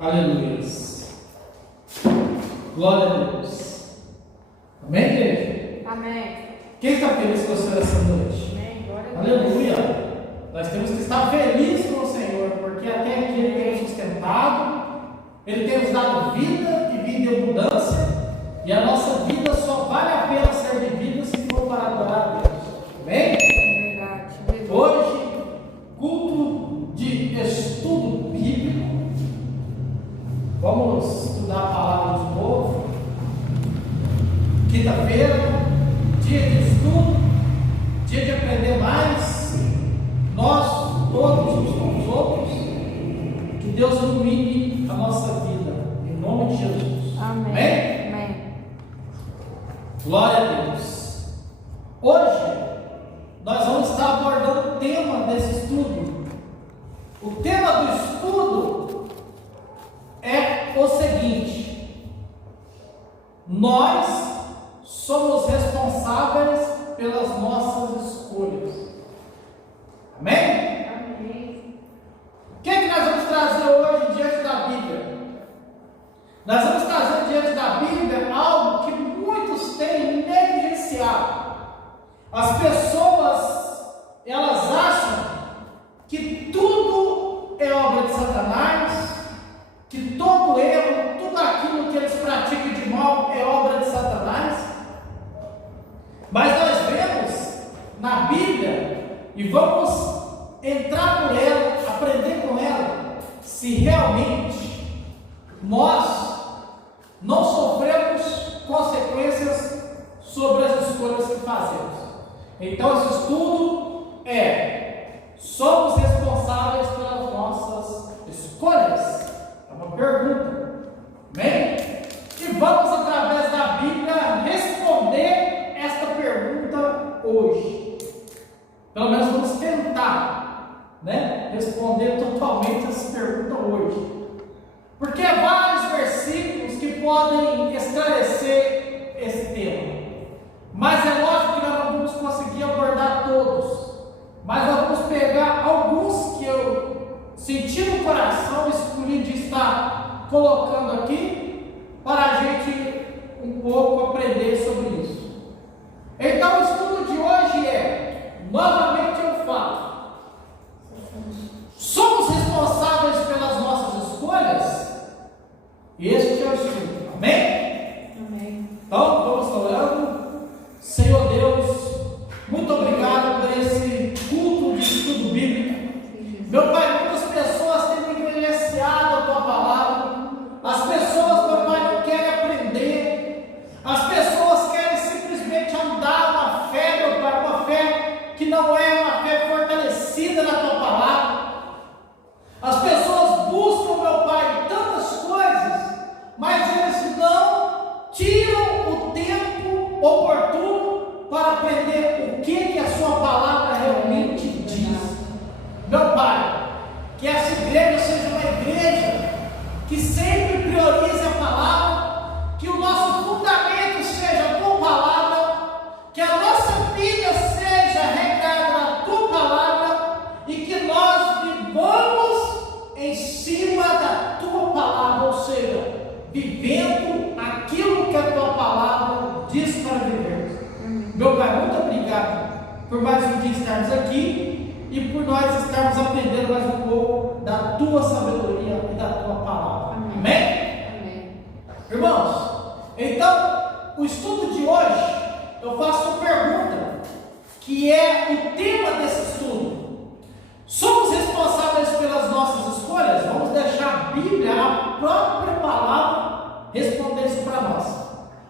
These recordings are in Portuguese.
Aleluia. Glória a Deus. Amém, igreja? Amém. Quem está feliz com a sua essa noite? Amém. Glória a Deus. Aleluia. Nós temos que estar felizes com o Senhor, porque até aqui Ele tem nos sustentado, Ele tem nos dado vida e vida em abundância, e a nossa vida só vale a pena ser vivida se for para adorar a Deus. Amém? Verdade. Hoje, culto de estudo bíblico. Vamos estudar a palavra de novo. Quinta-feira, dia de estudo, dia de aprender mais. Nós, todos uns com os outros. Que Deus ilumine a nossa vida. Em nome de Jesus. Amém. Amém? Amém. Glória a Deus. Hoje, nós vamos estar abordando o tema desse estudo. O tema do estudo é o seguinte: nós somos responsáveis pelas nossas escolhas. Amém? Amém. O que é que nós vamos trazer hoje diante da Bíblia? Nós vamos trazer diante da Bíblia algo que muitos têm negligenciado. As pessoas, elas acham que tudo é obra de Satanás, que todo erro, tudo aquilo que eles praticam de mal é obra de Satanás. Mas nós vemos na Bíblia e vamos entrar por ela, aprender com ela, se realmente nós não sofremos consequências sobre as escolhas que fazemos. Então esse estudo somos responsáveis pelas nossas escolhas? É uma pergunta. Amém? E vamos, através da Bíblia, responder esta pergunta hoje. Pelo menos vamos tentar, responder totalmente essa pergunta hoje. Porque há vários versículos que podem esclarecer esse tema. Mas é lógico que nós não vamos conseguir abordar todos. Mas nós vamos pegar alguns que eu senti no coração e escolhi de estar colocando aqui para a gente um pouco aprender sobre isso. Então o estudo de hoje novamente eu falo, somos responsáveis pelas nossas escolhas? Este é o estudo. Amém? Amém. Então vamos orando. Senhor Deus, muito obrigado por esse culto de estudo bíblico. Meu Pai, muitas pessoas têm negligenciado a Tua palavra. As pessoas, meu Pai, não querem aprender. As pessoas querem simplesmente andar uma fé, meu Pai, uma fé que não é uma fé fortalecida na Tua palavra. As pessoas buscam, meu Pai, tantas coisas, mas eles não tiram o tempo oportuno para aprender o que a Sua palavra realmente diz. Meu Pai, que essa igreja seja uma igreja que sempre priorize a palavra, que o nosso fundamento seja a Tua palavra, que a nossa vida seja regrada na Tua palavra e que nós vivamos em cima da Tua palavra, ou seja, vivendo aquilo que a Tua palavra diz para viver. Meu Pai, muito obrigado por mais um dia estarmos aqui e por nós estarmos aprendendo mais um pouco da Tua sabedoria e da Tua palavra. Amém? Amém. Irmãos, então, o estudo de hoje, eu faço uma pergunta, que é o tema desse estudo. Somos responsáveis pelas nossas escolhas? Vamos deixar a Bíblia, a própria palavra, responder isso para nós.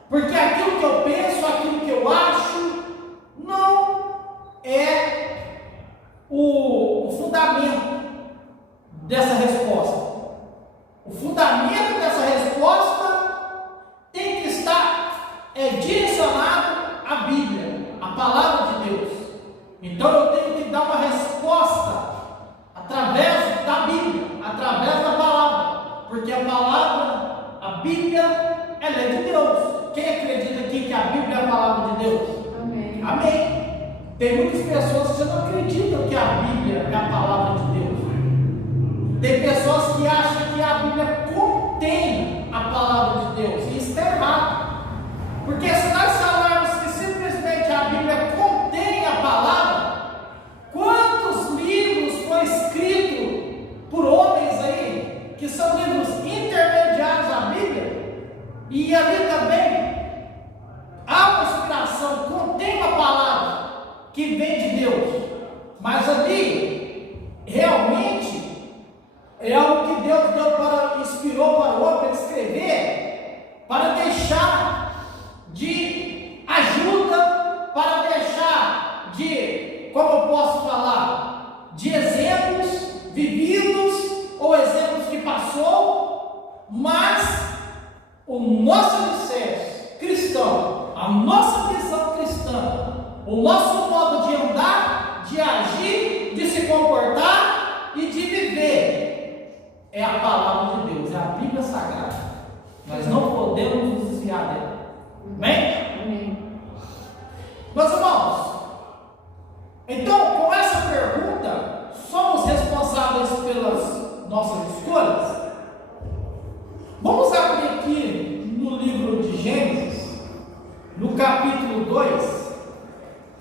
Porque aquilo que eu penso, aquilo que eu acho, não é o fundamento dessa resposta. O fundamento dessa resposta tem que estar direcionado à Bíblia, à palavra de Deus. Então eu tenho que dar uma resposta através da Bíblia, através da palavra, porque a palavra, a Bíblia, ela é de Deus. Quem acredita aqui que a Bíblia é a palavra de Deus? Amém. Amém. Tem muitas pessoas que não acreditam que a Bíblia é a palavra de Deus. Tem pessoas que acham que a Bíblia é Porque se nós falarmos que simplesmente a Bíblia contém a palavra, quantos livros foi escrito por homens aí, que são livros intermediários à Bíblia, e ali também há uma inspiração, contém uma palavra que vem de Deus, mas ali realmente é algo que Deus inspirou para o homem escrever, para deixar de ajuda, para deixar de, como eu posso falar, de exemplos vividos ou exemplos que passou, mas o nosso alicerce cristão, a nossa visão cristã, o nosso modo de andar, de agir, de se comportar e de viver é a palavra de Deus, é a Bíblia Sagrada. Nós não podemos nos desviar dela. Amém? Amém. Meus irmãos, então com essa pergunta, somos responsáveis pelas nossas escolhas? Vamos abrir aqui no livro de Gênesis, no capítulo 2,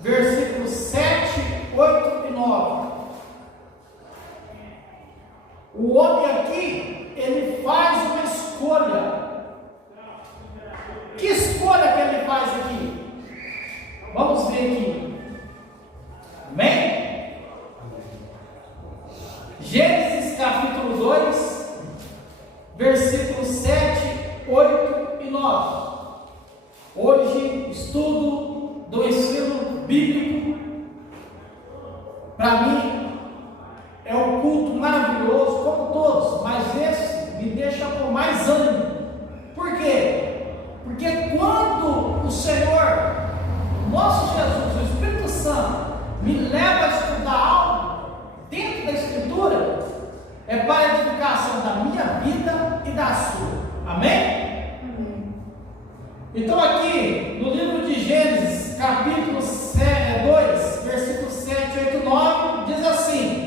versículos 7, 8 e 9. O homem aqui, ele faz uma escolha. Que escolha que ele faz aqui? Vamos ver aqui. Amém? Gênesis capítulo 2, versículos 7, 8 e 9. Hoje, estudo do ensino bíblico, para mim, é um culto maravilhoso, como todos, mas esse me deixa com mais ânimo. Por quê? Porque quando o Senhor, nosso Jesus, o Espírito Santo, me leva a estudar algo dentro da Escritura, é para a edificação da minha vida e da sua. Amém? Amém. Então aqui, no livro de Gênesis, capítulo 2, versículos 7, 8 e 9, diz assim: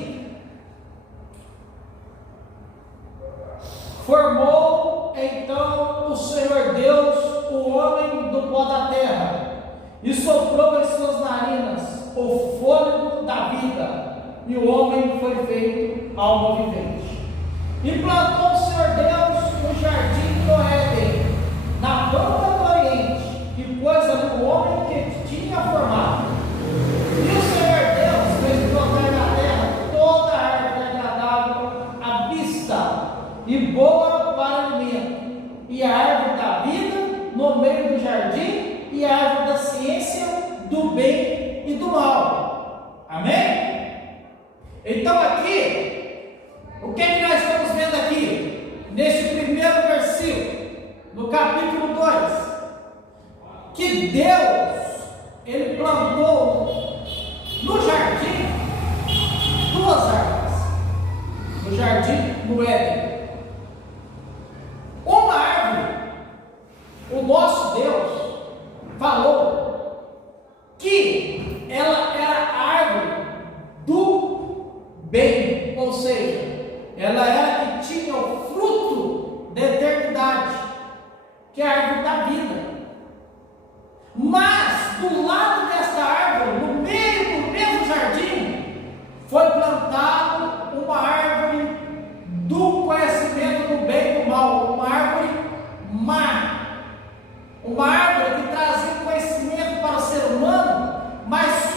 formou então o Senhor Deus o homem do pó da terra, e soprou em suas narinas o fôlego da vida, e o homem foi feito alma vivente. E plantou o Senhor Deus um jardim do Éden, na banda do Oriente, e pôs ali o homem que tinha formado. E o Senhor Deus fez brotar na terra toda a árvore agradável à vista e boa para alimento, e a árvore da vida no meio do jardim, e a árvore da ciência do bem e do mal. Amém? Então aqui, o que é que nós estamos vendo aqui? Neste primeiro versículo, no capítulo 2, que Deus, Ele plantou no jardim duas árvores, no jardim do Éden. Uma árvore, o nosso Deus falou que ela era a árvore do bem, ou seja, ela era que tinha o fruto da eternidade, que é a árvore da vida. Mas do lado desta árvore, no meio do mesmo jardim, foi plantado uma árvore do conhecimento do bem e do mal, uma árvore má, uma árvore que trazia conhecimento para o ser humano, mas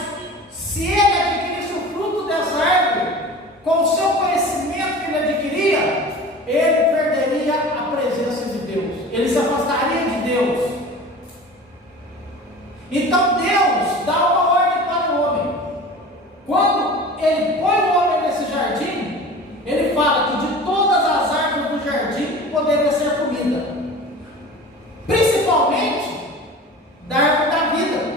se ele adquirisse o fruto dessa árvore, com o seu conhecimento que ele adquiria, ele perderia a presença de Deus, ele se afastaria de Deus. Então Deus dá uma ordem para o homem. Quando ele põe o homem nesse jardim, ele fala que de todas as árvores do jardim poderia ser comida, principalmente da árvore da vida.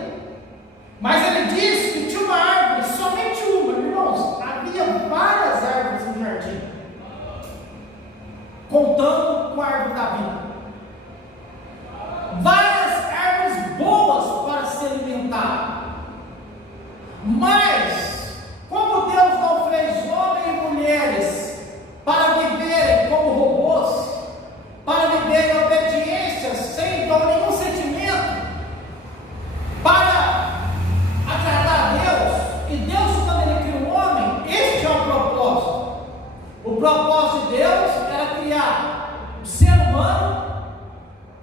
Mas ele diz que tinha uma árvore, somente uma, irmãos, havia várias árvores no jardim, contando com a árvore da vida, várias árvores boas para se alimentar. Mas como Deus não fez homens e mulheres para viverem como robôs, para viverem em obediência, sem nenhum sentimento, criar um ser humano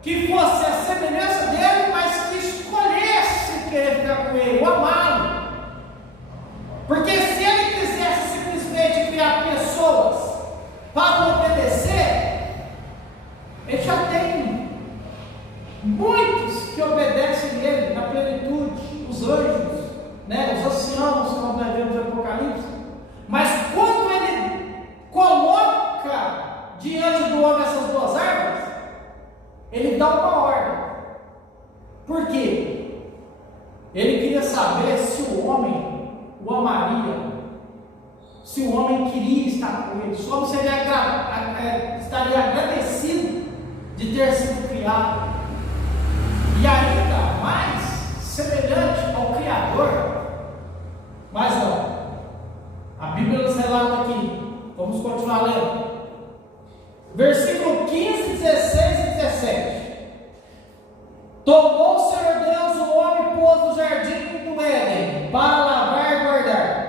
que fosse a semelhança dele, mas que escolhesse querer ficar com ele, o amá-lo. Porque se ele quisesse simplesmente criar pessoas para obedecer, ele já tem muitos que obedecem ele na plenitude, os anjos, né, os anciãos, como nós vemos no Apocalipse. Mas quando ele coloca diante do homem essas duas árvores, ele dá uma ordem. Por quê? Ele queria saber se o homem o amaria, se o homem queria estar com ele, se o homem estaria agradecido de ter sido criado, e ainda mais semelhante ao Criador. Mas não, a Bíblia nos relata aqui, vamos continuar lendo, versículo 15, 16 e 17. Tomou o Senhor Deus o homem e pôs no jardim do Éden para lavrar e guardar.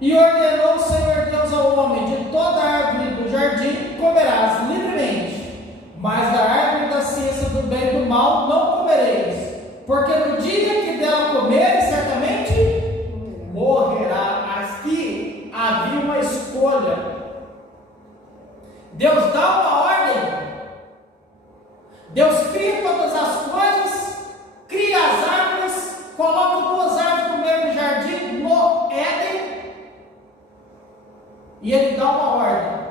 E ordenou o Senhor Deus ao homem: de toda árvore do jardim comerás livremente, mas da árvore da ciência do bem e do mal não comereis, porque no dia que dela comeres, certamente morrerá. Aqui havia uma escolha. Deus dá uma ordem. Deus cria todas as coisas, cria as árvores, coloca duas árvores no meio do jardim, no Éden, e ele dá uma ordem.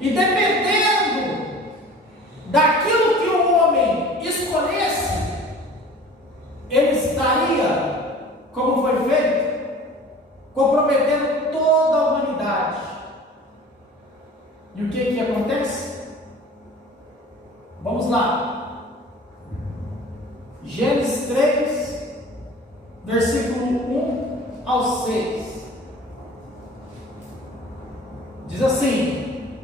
E dependendo daquilo que o homem escolhesse, ele estaria, como foi feito, comprometendo toda a humanidade. E o que acontece? Vamos lá, Gênesis 3, versículo 1 ao 6, diz assim: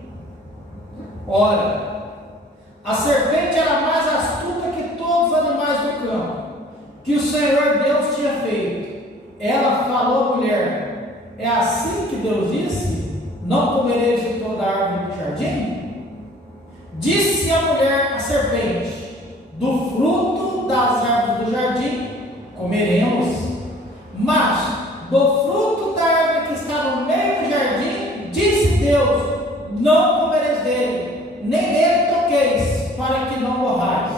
ora, a serpente era mais astuta que todos os animais do campo, que o Senhor Deus tinha feito. Ela falou à mulher: é assim que Deus disse, não comereis de toda a árvore do jardim? Disse a mulher à serpente: do fruto das árvores do jardim comeremos, mas do fruto da árvore que está no meio do jardim, disse Deus: não comereis dele, nem nele toqueis, para que não morrais.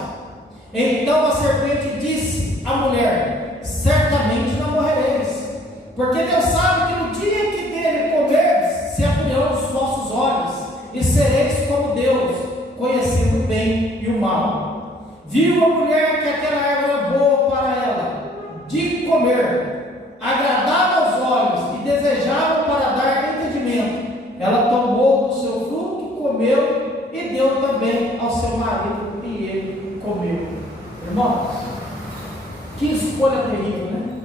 Então a serpente disse à mulher: certamente não morrereis, porque Deus sabe que no dia que dele comerdes, se abrirão os vossos olhos, e sereis como Deus, conhecendo o bem e o mal. Viu a mulher que aquela árvore era boa para ela, de comer, agradável aos olhos e desejável para dar entendimento. Ela tomou do seu fruto, comeu e deu também ao seu marido, e ele comeu. Irmãos, que escolha terrível, né?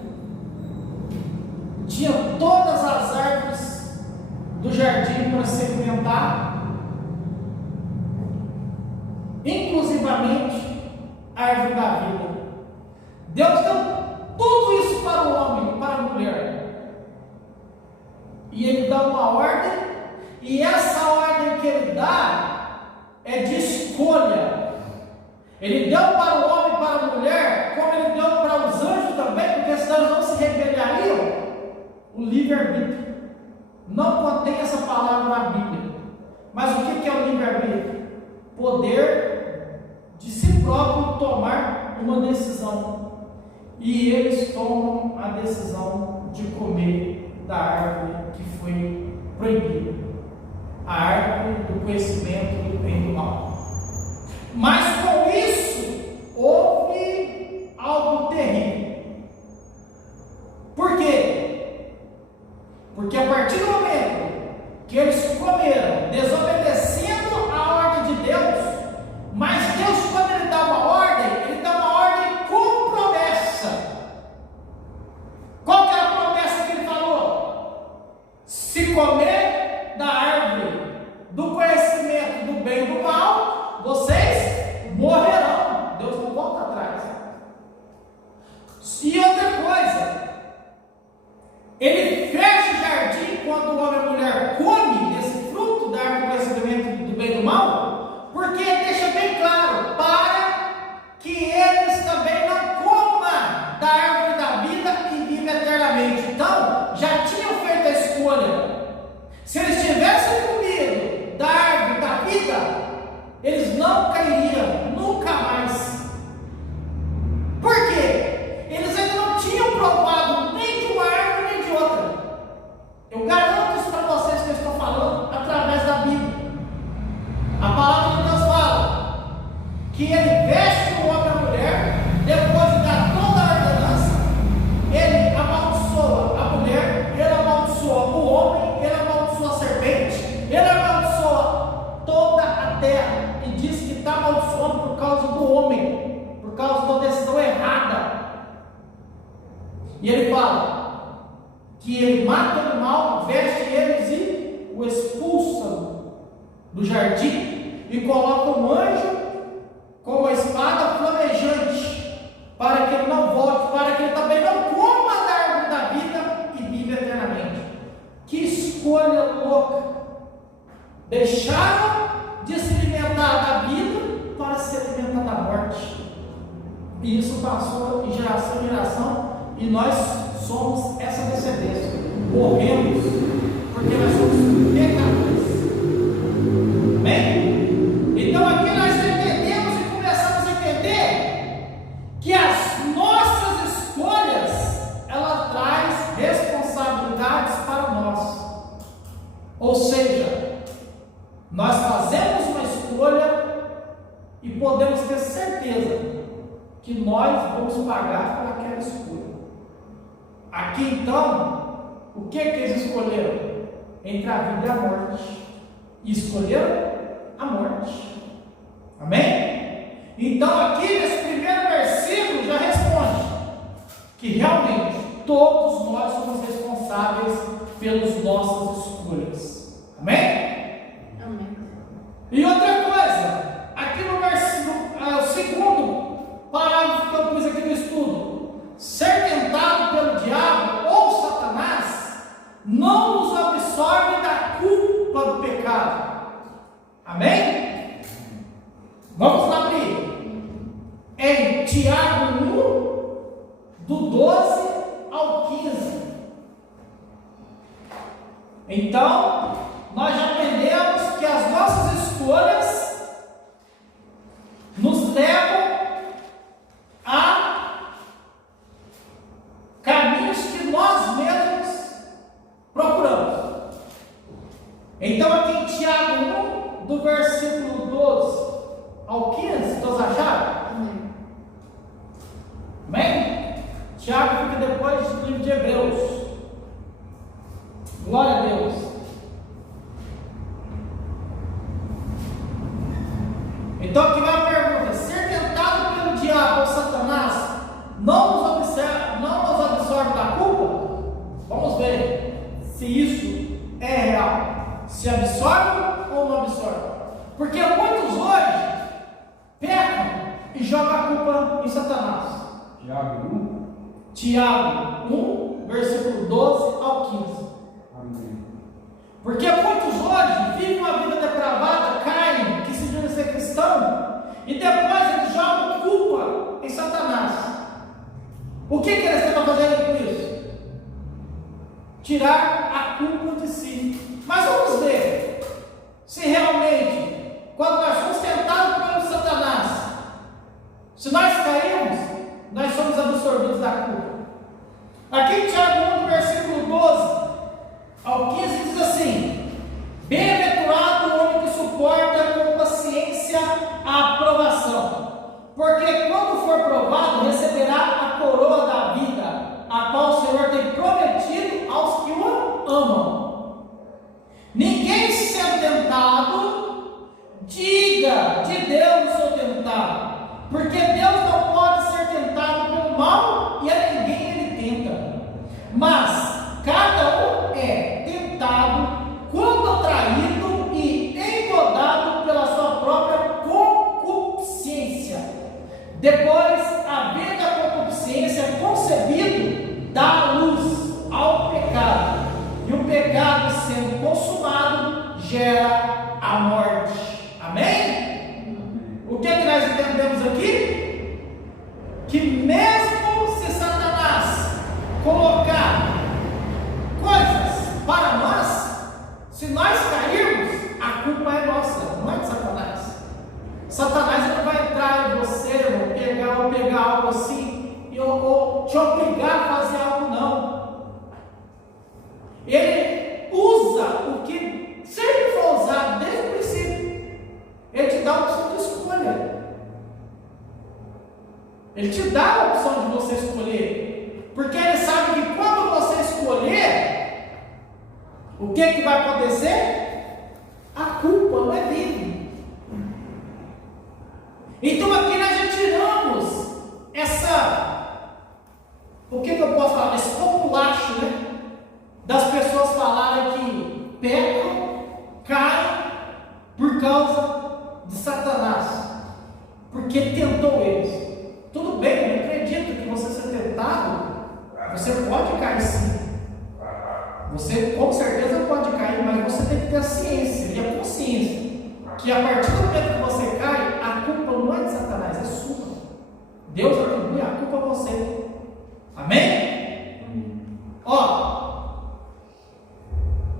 Tinha todas as árvores do jardim para se alimentar, inclusivamente a árvore da vida. Deus deu tudo isso para o homem, para a mulher, e ele dá uma ordem, e essa ordem que ele dá é de escolha. Ele deu para o homem e para a mulher, como ele deu para os anjos também, porque senão eles não se rebelariam, o livre-arbítrio. Não contém essa palavra na Bíblia, mas o que é o livre-arbítrio? Poder de si próprio tomar uma decisão, e eles tomam a decisão de comer da árvore que foi proibida, a árvore do conhecimento do bem e do mal. Mas com isso houve algo terrível. Por quê? Porque a partir do momento que eles comeram, desobedecendo a ordem de Deus, mas Deus, quando ele dá uma ordem, ele dá uma ordem com promessa. Qual que era a promessa que ele falou? Se comer da árvore do conhecimento do bem e do mal, vocês morrerão. Deus não volta atrás. E outra coisa, ele fecha o jardim quando o homem e a mulher comem desse fruto, causa de uma decisão errada. E ele fala que ele mata o animal, veste eles e o expulsa do jardim e coloca um anjo com uma espada flamejante para que ele não volte, para que ele também não coma da árvore da vida e viva eternamente. Que escolha louca! Deixaram de se alimentar da vida para se alimentar da morte. E isso passou de geração em geração, e nós somos essa descendência. Morremos porque nós somos pecadores. Amém? Então aqui nós entendemos e começamos a entender que as nossas escolhas, ela traz responsabilidades para nós. Ou seja, nós fazemos uma escolha e podemos ter certeza que nós vamos pagar por aquela escolha. Aqui então, o que eles escolheram? Entre a vida e a morte. E escolheram a morte. Amém? Então aqui nesse primeiro versículo já responde que realmente todos nós somos responsáveis pelas nossas escolhas. Amém? Amém. E outra coisa, aqui no versículo, o segundo parágrafo que eu pus aqui no estudo: ser tentado pelo diabo ou Satanás não nos absorve da culpa do pecado. Amém? Vamos abrir em Tiago 1, do 12 ao 15. Então, nós já aprendemos que as nossas escolhas nos levam a caminhos que nós mesmos procuramos. Então, aqui em Tiago 1, do versículo 12 ao 15, todos acharam? Amém. Amém? Tiago fica depois do livro de Hebreus. Glória a Deus. Então aqui vai a pergunta: ser tentado pelo diabo ou Satanás não nos absorve da culpa? Vamos ver se isso é real. Se absorve ou não absorve? Porque muitos hoje pecam e jogam a culpa em Satanás. Tiago 1, versículo 12 ao 15. Amém. Porque muitos hoje vivem uma vida depravada, caem, que se dizem ser cristão, e depois eles jogam culpa em Satanás. O que eles estão fazendo com isso? Tirar a culpa de si. Mas vamos ver se realmente, quando nós somos tentados pelo Satanás, se nós caímos, nós somos absorvidos da culpa. Aqui em Tiago 1, versículo 12 ao 15 diz assim: bem-aventurado o homem que suporta com paciência a aprovação, porque quando for provado receberá a coroa da vida, a qual o Senhor tem prometido aos que o amam. Ninguém sendo tentado diga: de Deus sou tentado, porque Deus não pode ser tentado pelo mal e a ninguém ele tenta, mas cada um é tentado quando atraído e engodado pela sua própria concupiscência. Depois, havendo a concupiscência concebido, dá a luz ao pecado, e o pecado sendo consumado gera a morte. Amém? O que nós entendemos aqui? Que mesmo se Satanás colocar coisas para nós, se nós cairmos, a culpa é nossa, não é de Satanás. Satanás não vai entrar em você, ou pegar algo assim, ou te obrigar a fazer algo, não. Ele usa o que sempre foi usado desde o princípio. Ele te dá a opção de escolha. Ele te dá a opção de você escolher, porque ele sabe que quando você escolher, o que vai acontecer? A culpa não é dele. Então aqui nós já tiramos causa de Satanás, porque ele tentou eles. Tudo bem, eu acredito que você ser tentado, você pode cair sim. Você com certeza pode cair, mas você tem que ter a ciência e a consciência que a partir do momento que você cai, a culpa não é de Satanás, é sua. Deus atribui a culpa a você. Amém? Ó,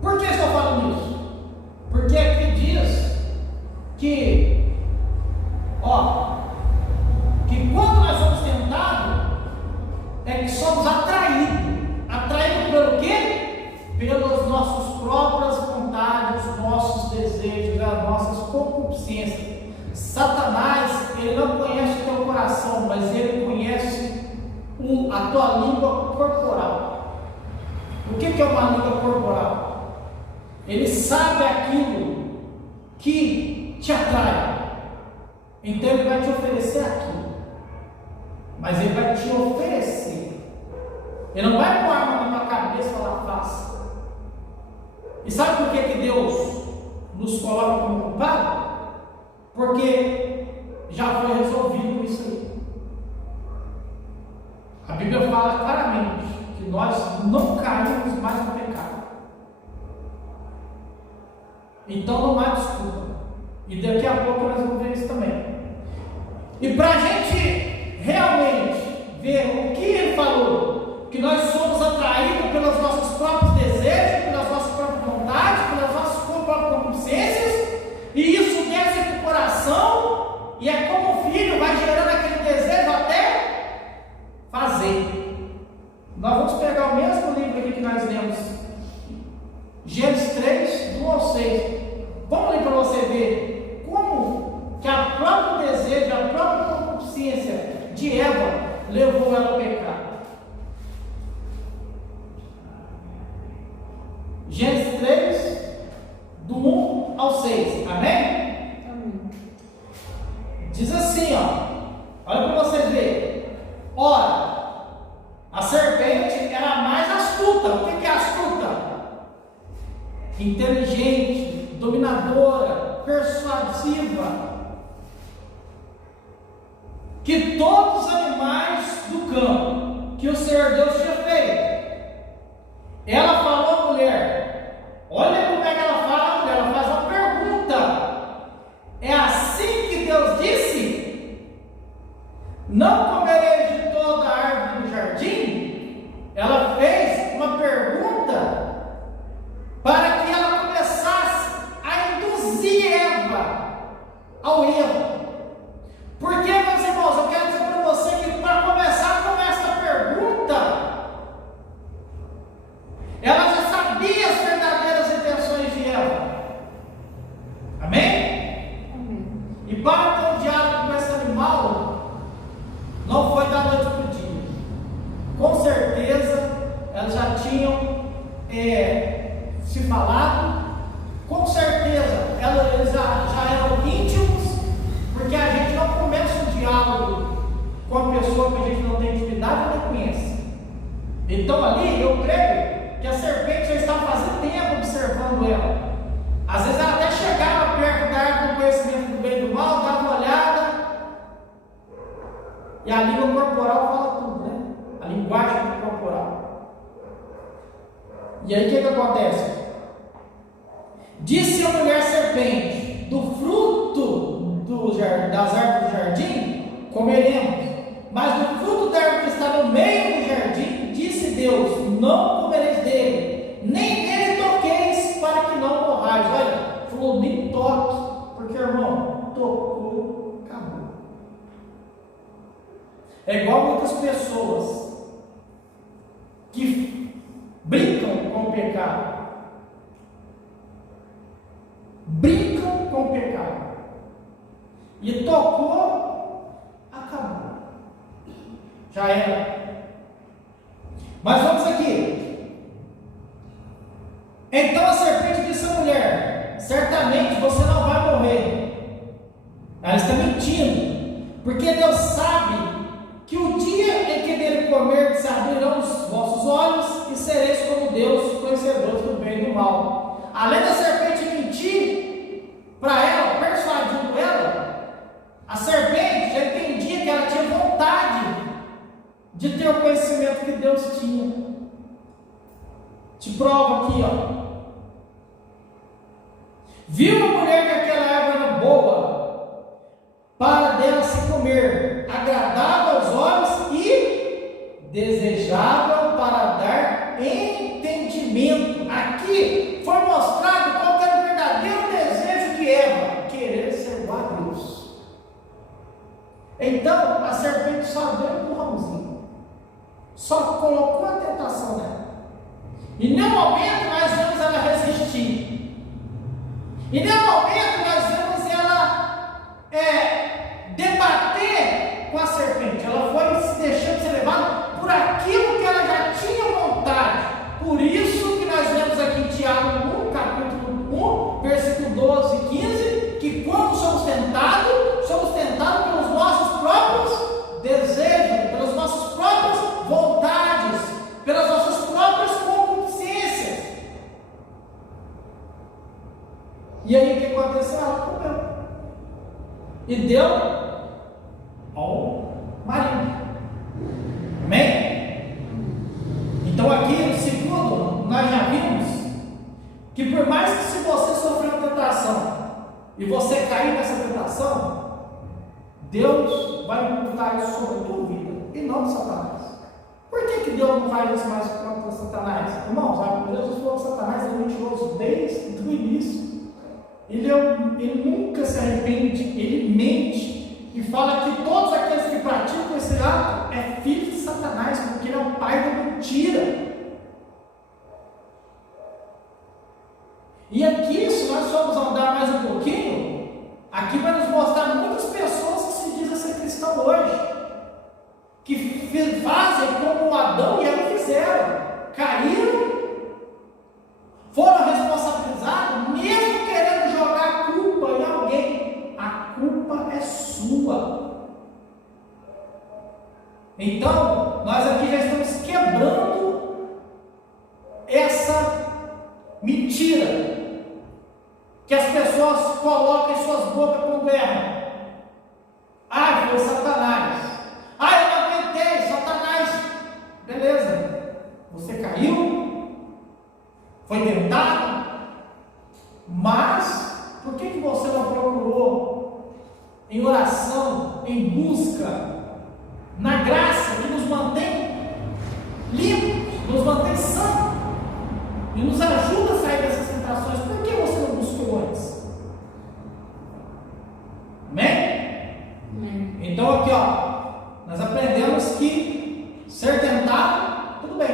por que estou falando isso? Porque aqui diz que, que quando nós somos tentados, é que somos atraídos. Atraídos pelo quê? Pelas nossas próprias vontades, os nossos desejos, as nossas concupiscências. Satanás, ele não conhece o teu coração, mas ele conhece a tua língua corporal. O que é uma língua corporal? Ele sabe aquilo que te atrai. Então ele vai te oferecer aquilo. Mas ele vai te oferecer. Ele não vai pôr a arma na tua cabeça e falar faça. E sabe por que Deus nos coloca como culpado? Porque já foi resolvido isso aí. A Bíblia fala claramente que nós não caímos mais no pecado. Então não há desculpa. E daqui a pouco nós vamos ver isso também. E para a gente realmente ver o que ele falou, que nós somos atraídos pelos nossos próprios desejos, pelas nossas próprias vontades, pelas nossas próprias concupiscências, e isso desce para o coração, e é como o filho vai gerando aquele desejo até fazer. Nós vamos pegar o mesmo livro aqui que nós lemos, Gênesis 3, do 1 ao 6. Vamos ler para você ver como que a próprio desejo, a própria concupiscência de Eva levou ela ao pecado. Gênesis 3, do 1 ao 6. Amém? Amém. Diz assim, olha para você ver. Ora, a serpente era a mais astuta. O que é astuta? Inteligente, dominadora, persuasiva, que todos os animais do campo que o Senhor Deus tinha feito. Ela falou à mulher, olha como é que ela fala à mulher, ela faz uma pergunta: é assim que Deus disse? Não comereis de toda a árvore do jardim? Ela fez uma pergunta para que ela começasse a induzir Eva ao erro. Porque, meus irmãos, eu quero dizer para você que para começar com essa pergunta, ela já sabia as verdadeiras intenções de Eva. Amém? Amém. E para ter um diálogo com esse animal, não foi da noite para o dia. Com certeza, elas já tinham se falado. Com certeza, eles já eram íntimos, porque a gente não começa um diálogo com a pessoa que a gente não tem intimidade e não conhece. Então ali, eu creio que a serpente já estava fazendo tempo observando ela. Às vezes ela até chegava perto da árvore do conhecimento do bem e do mal, dava uma olhada, e a língua corporal fala tudo, né? A linguagem corporal. E aí o que acontece? Disse a mulher serpente: do fruto das árvores do jardim comeremos, mas do fruto da árvore que está no meio do jardim, disse Deus: não comereis dele, nem nele toqueis, para que não morrais. Olha, falou: nem toque, porque, irmão, tocou, acabou. É igual muitas pessoas que brincam com o pecado. Brincam com o pecado. E tocou, acabou. Já era. Mas vamos aqui. Então a serpente disse à mulher: certamente você não vai morrer. Ela está mentindo, porque Deus sabe que o dia em que dele comer se abrirão os vossos olhos e sereis como Deus, conhecedores do bem e do mal. Além da serpente mentir para ela, Viu a mulher que aquela erva era boa, para dela se comer, agradável aos olhos e desejável para dar entendimento. Aqui foi mostrado qual era o verdadeiro desejo de Eva: querer ser igual a Deus. Então a serpente só deu um empurrãozinho, só colocou a tentação nela. E em nenhum momento nós vemos ela resistir. Em nenhum momento nós vemos ela debater com a serpente. Ela foi se deixando ser levada por aquilo que ela já tinha vontade. Por isso que nós vemos aqui em Tiago 1, capítulo 1, versículo 12 e 15, que quando somos tentados pelos nossos próprios desejos, pelas nossas próprias vontades, pelas nossas próprias concupiscências. E aí o que aconteceu? Ela comeu e deu ao marido. Amém? Então aqui no segundo nós já vimos que por mais que se você sofrer uma tentação e você cair nessa tentação, Deus vai imputar isso sobre a tua vida e não de Satanás. Por que Deus não faz isso mais contra Satanás? Irmãos, sabe, Deus falou que Satanás é mentiroso desde o início. Ele nunca se arrepende, ele mente e fala que todos aqueles que praticam esse ato é filho de Satanás, porque ele é o pai da mentira. E aqui, se nós formos andar mais um pouquinho, aqui vai nos mostrar muitas pessoas que se dizem ser cristão hoje, que fazem como Adão e Eva fizeram, caíram, foram responsabilizados, mesmo querendo jogar a culpa em alguém. A culpa é sua. Então, nós aqui já estamos quebrando essa mentira que as pessoas colocam em suas bocas quando erram. Ah, foi Satanás. Ah, eu não aguentei, Satanás. Beleza, você caiu, foi tentado, mas por que você não procurou em oração, em busca, na graça que nos mantém limpos, nos mantém santos e nos ajuda a sair dessas tentações? Por que você não buscou antes? Amém? Então aqui, nós aprendemos que ser tentado, tudo bem,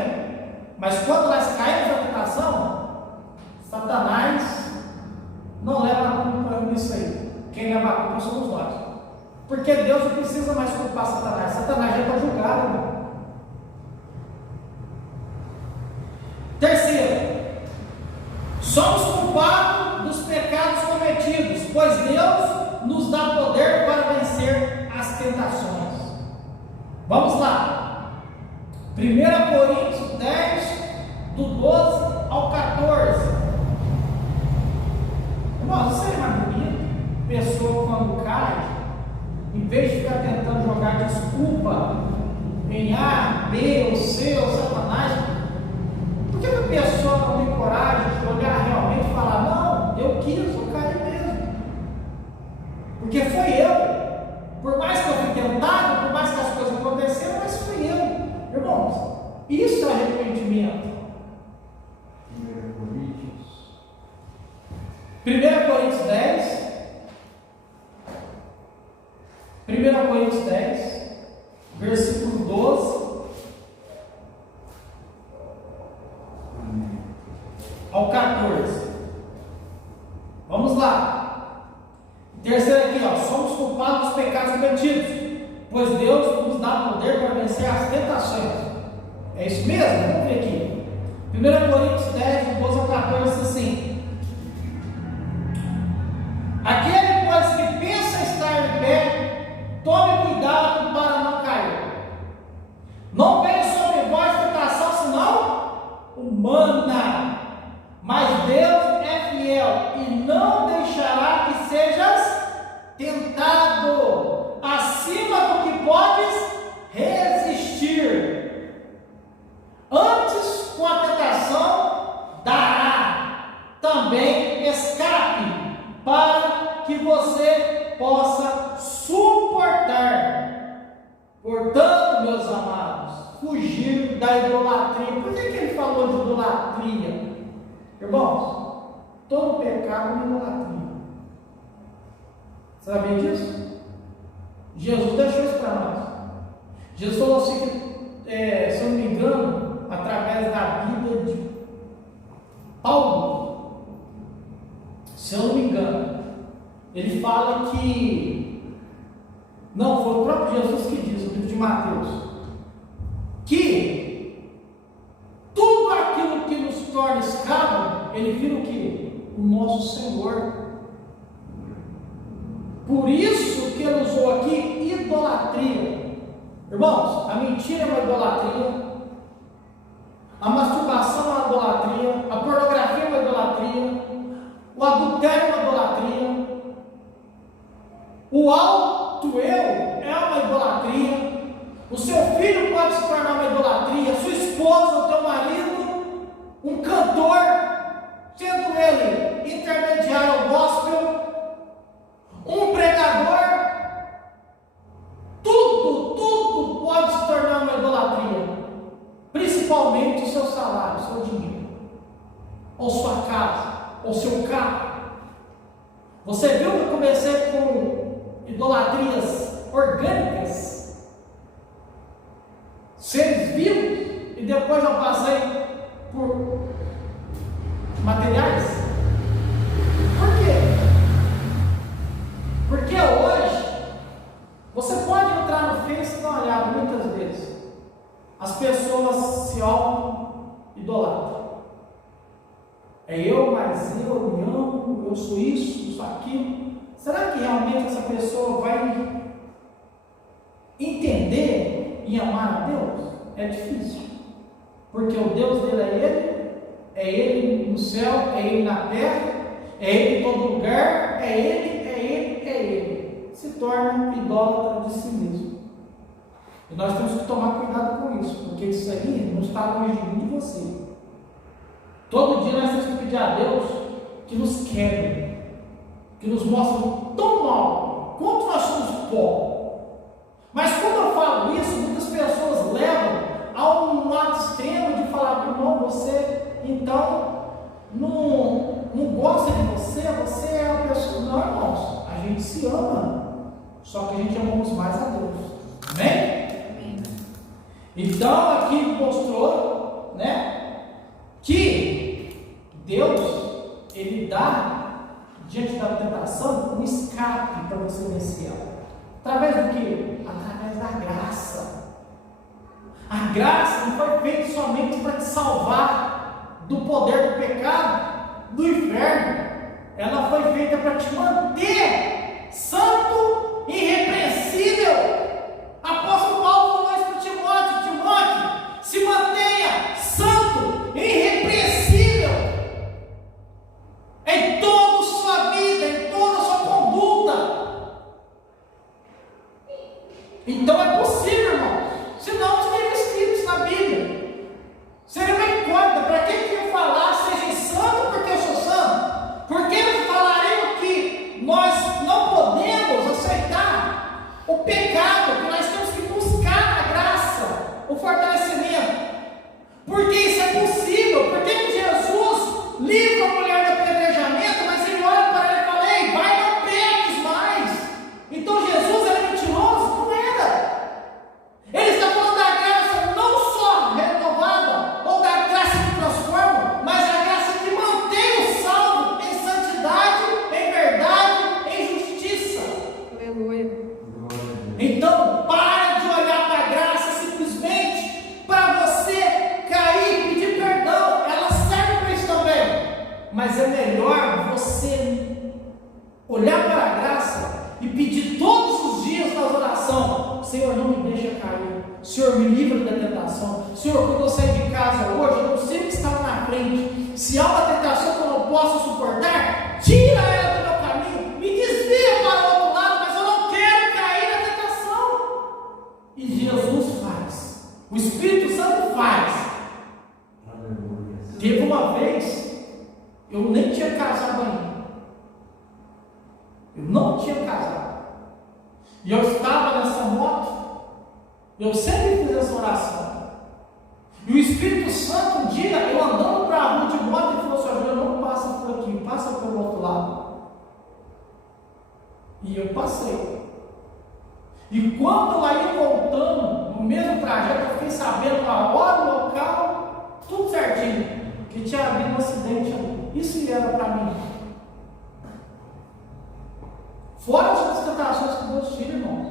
mas quando nós caímos na tentação, Satanás não leva a culpa nisso aí. Quem leva a culpa somos nós, porque Deus não precisa mais culpar Satanás. Satanás já está julgado, irmão. Terceiro, somos culpados dos pecados cometidos, pois Deus nos dá poder para vencer as tentações. Vamos lá, 1 Coríntios 10, do 12 ao 14. Irmãos, isso aí é mais bonito. Pessoa quando cai, em vez de ficar tentando jogar desculpa em A, B ou C ou Satanás, por que a pessoa não tem coragem de olhar realmente e falar: não, eu quis, eu caí mesmo, porque foi eu. Por mais que eu fui tentado, por mais que as coisas aconteceram, mas fui eu. Irmãos, isso é arrependimento. 1 Coríntios 10, 1 Coríntios 10, versículo 12 ao 14. Vamos lá. Terceiro aqui, somos culpados dos pecados cometidos, pois Deus nos dá poder para vencer as tentações. É isso mesmo? Vamos ver aqui. 1 Coríntios 10, 12 ao 14 diz assim: aquele, pois, que pensa estar em pé, tome cuidado para não cair. Não venha sobre vós tentação senão humana, mas Deus é fiel e não deixará que sejas tentado acima do que podes resistir. Antes, com a tentação, dará também escape você possa suportar. Portanto, meus amados, fugir da idolatria. Por que ele falou de idolatria? Irmãos, todo pecado é uma idolatria. Sabia disso? Jesus deixou isso para nós. Jesus falou assim que, se eu não me engano, através da vida de Paulo, se eu não me engano, ele fala que, não, foi o próprio Jesus que diz, no livro de Mateus, que tudo aquilo que nos torna escravo, ele vira o que? O nosso Senhor. Por isso que ele usou aqui idolatria. Irmãos, a mentira é uma idolatria, a masturbação é uma idolatria, a pornografia é uma idolatria, o adultério é uma idolatria, o alto eu é uma idolatria, o seu filho pode se tornar uma idolatria, a sua esposa, o teu marido, um cantor, sendo ele intermediário ao gospel, um pregador, tudo pode se tornar uma idolatria, principalmente o seu salário, o seu dinheiro, ou sua casa, ou seu carro. Você viu que eu comecei com idolatrias orgânicas, seres vivos, e depois eu passei por materiais? Por quê? Porque hoje você pode entrar no Face e dar uma olhada muitas vezes. As pessoas se auto-idolatram. É eu, mas eu me amo, eu sou isso aquilo. Será que realmente essa pessoa vai entender e amar a Deus? É difícil. Porque o Deus dele é Ele no céu, é Ele na terra, é Ele em todo lugar, é Ele. Se torna idólatra de si mesmo. E nós temos que tomar cuidado com isso, porque isso aí não está longe de mim e de você. Todo dia nós temos que pedir a Deus que nos quebre, que nos mostre tão mal quanto nós somos pó. Mas quando eu falo isso, muitas pessoas levam a um lado extremo de falar: irmão, você então não gosta de você, você é uma pessoa. Não, irmãos, a gente se ama. Só que a gente amamos mais a Deus. Amém? Amém. Então aqui mostrou, né, que Deus, Ele dá diante da tentação um escape para você vencer ela. Através do que? Através da graça. A graça não foi feita somente para te salvar do poder do pecado, do inferno. Ela foi feita para te manter santo, irrepreensível. Apóstolo Paulo falou isso para Timóteo: Timóteo, se mantenha santo, irrepreensível em toda a sua vida, em toda a sua conduta. Então é possível, irmãos. Senão não teria escrito isso na Bíblia. Seria uma incógnita. Para que eu falar seja santo porque eu sou santo? Porque eles falariam que nós não podemos aceitar o pecado, que nós temos que buscar a graça, o fortalecimento. Porque isso é possível. Porque Jesus livra a mulher do apedrejamento, mas ele olha para ela e fala: ei, vai, não peques mais. Então Jesus era mentiroso? Não era. Ele está falando da graça não só renovada, ou da graça que transforma, mas a graça que mantém o salvo em santidade, em verdade, em justiça. Aleluia. Então, para de olhar para a graça simplesmente para você cair e pedir perdão. Ela serve para isso também. Mas é melhor você olhar para a graça e pedir todos os dias na oração: Senhor, não me deixa cair. Senhor, me livra da tentação. Senhor, quando eu sair de casa hoje, eu não sei o que está na frente. Se há uma tentação que eu não posso suportar, tira ela do meu caminho, me desvia para o outro lado, mas eu não quero cair na tentação. E Jesus faz. O Espírito Santo faz. Teve uma vez, eu nem tinha casado ainda. Eu não tinha casado. E eu estava nessa moto. Eu sempre fiz essa oração. E o Espírito Santo, um dia, eu andando para a rua de moto, ele falou assim: Júlio, não passa por aqui, passa pelo outro lado. E eu passei. E quando eu ia voltando, no mesmo trajeto, eu fiquei sabendo a hora, o local, tudo certinho, que tinha havido um acidente ali. Isso era para mim. Fora as outras tentações que Deus tira, irmãos.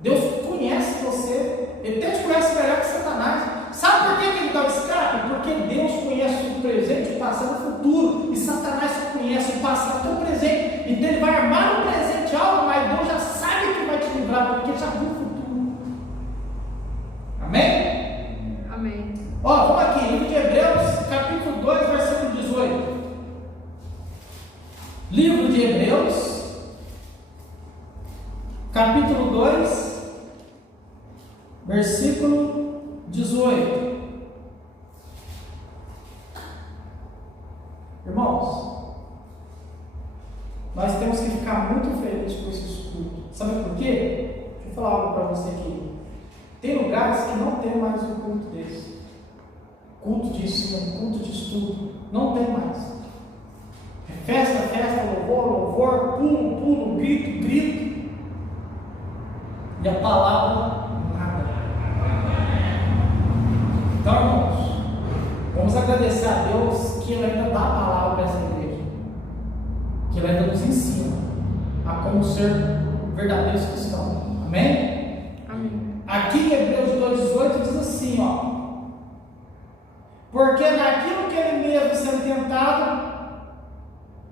Deus conhece você, Ele até te conhece melhor que Satanás. Sabe por que Ele dá o escape? Porque Deus conhece o presente, o passado e o futuro. E Satanás só conhece o passado e o presente. Então Ele vai armar no presente algo, mas Deus já sabe que vai te livrar, porque já viu o futuro. Amém? Amém. Ó, vamos aqui, livro de Hebreus, capítulo 2, versículo 18. Livro de Hebreus, capítulo 2, versículo 18. Irmãos, nós temos que ficar muito felizes com esse estudo. Sabe por quê? Deixa eu falar algo para você aqui. Tem lugares que não tem mais um culto desse. Culto de ensino, culto de estudo. Não tem mais. É festa, festa, louvor, louvor, pulo, pulo, grito, grito. E a palavra, nada. Então, irmãos, vamos agradecer a Deus que Ele ainda dá a palavra para essa igreja. Que Ele ainda nos ensina a como ser verdadeiros cristãos. Amém? Amém. Aqui em Hebreus 2,18 diz assim, ó. Porque naquilo que Ele mesmo sendo tentado,